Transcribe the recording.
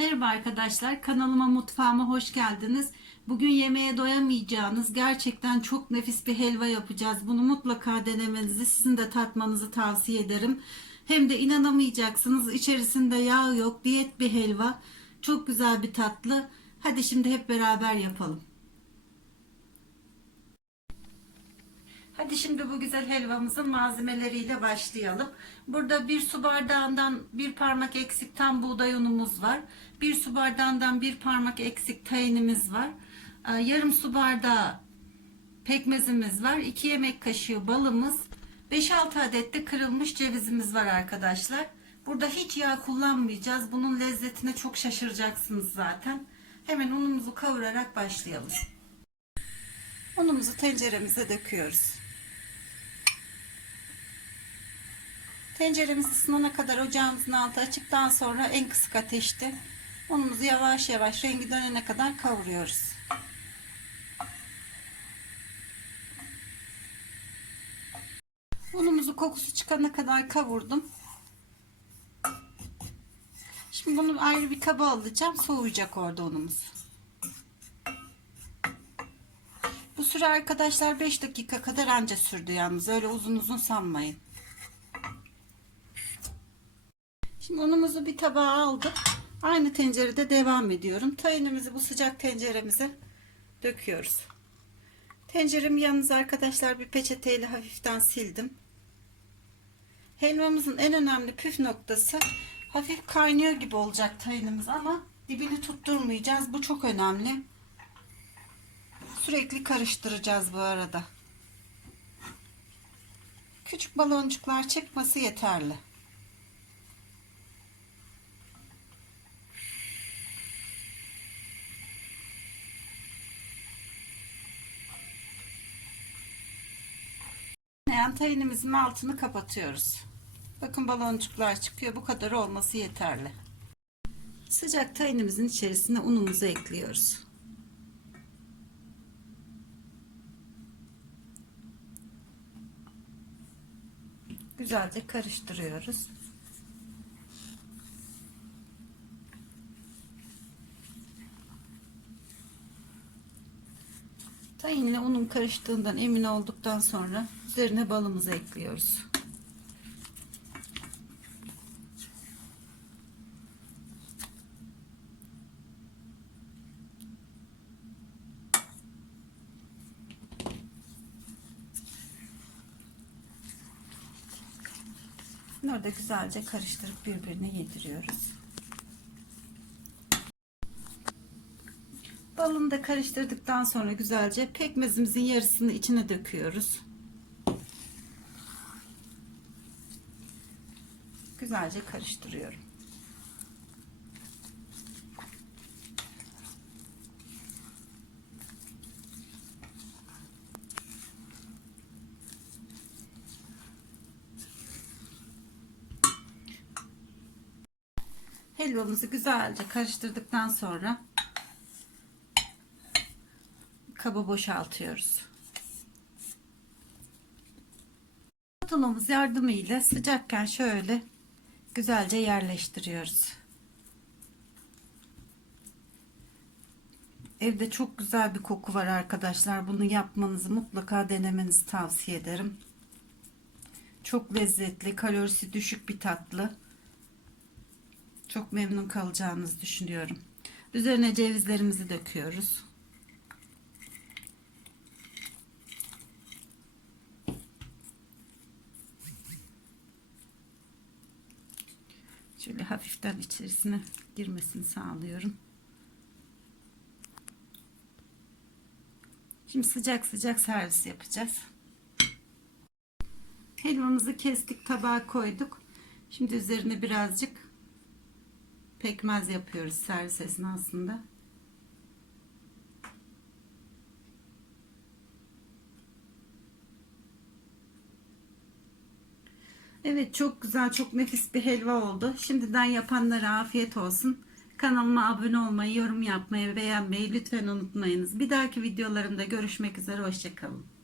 Merhaba arkadaşlar, kanalıma mutfağıma hoş geldiniz. Bugün yemeğe doyamayacağınız gerçekten çok nefis bir helva yapacağız. Bunu mutlaka denemenizi, sizin de tatmanızı tavsiye ederim. Hem de inanamayacaksınız, içerisinde yağ yok, diyet bir helva. Çok güzel bir tatlı. Hadi şimdi hep beraber yapalım. Hadi şimdi bu güzel helvamızın malzemeleriyle başlayalım. Burada bir su bardağından bir parmak eksik tam buğday unumuz var. Bir su bardağından bir parmak eksik tayinimiz var. Ee, Yarım su bardağı pekmezimiz var. 2 yemek kaşığı balımız. 5-6 adet de kırılmış cevizimiz var arkadaşlar. Burada hiç yağ kullanmayacağız. Bunun lezzetine çok şaşıracaksınız zaten. Hemen unumuzu kavurarak başlayalım. Unumuzu tenceremize döküyoruz. Tenceremiz ısınana kadar ocağımızın altı açıktan sonra en kısık ateşte unumuzu yavaş yavaş rengi dönene kadar kavuruyoruz. Unumuzu kokusu çıkana kadar kavurdum. Şimdi bunu ayrı bir kaba alacağım. Soğuyacak orada unumuz. Bu süre arkadaşlar 5 dakika kadar anca sürdü yalnız. Öyle uzun uzun sanmayın. Şimdi unumuzu bir tabağa aldık. Aynı tencerede devam ediyorum. Tayinimizi bu sıcak tenceremize döküyoruz. Tenceremi yalnız arkadaşlar bir peçeteyle hafiften sildim. Helvamızın en önemli püf noktası hafif kaynıyor gibi olacak tayinimiz ama dibini tutturmayacağız. Bu çok önemli. Sürekli karıştıracağız bu arada. Küçük baloncuklar çıkması yeterli. Yani tayinimizin altını kapatıyoruz. Bakın baloncuklar çıkıyor. Bu kadar olması yeterli. Sıcak tayinimizin içerisine unumuzu ekliyoruz. Güzelce karıştırıyoruz. Tayinle unun karıştığından emin olduktan sonra üzerine balımızı ekliyoruz. Bunları da güzelce karıştırıp birbirine yediriyoruz. Balını da karıştırdıktan sonra güzelce pekmezimizin yarısını içine döküyoruz. Güzelce karıştırıyorum. Helvamızı güzelce karıştırdıktan sonra kabı boşaltıyoruz. Spatulamız yardımıyla sıcakken şöyle güzelce yerleştiriyoruz. Evde çok güzel bir koku var arkadaşlar. Bunu yapmanızı mutlaka denemenizi tavsiye ederim. Çok lezzetli, kalorisi düşük bir tatlı. Çok memnun kalacağınızı düşünüyorum. Üzerine cevizlerimizi döküyoruz. Şöyle hafiften içerisine girmesini sağlıyorum. Şimdi sıcak sıcak servis yapacağız. Helvamızı kestik tabağa koyduk. Şimdi üzerine birazcık pekmez yapıyoruz servis esnasında. Evet çok güzel çok nefis bir helva oldu. Şimdiden yapanlara afiyet olsun. Kanalıma abone olmayı, yorum yapmayı, beğenmeyi lütfen unutmayınız. Bir dahaki videolarımda görüşmek üzere. Hoşçakalın.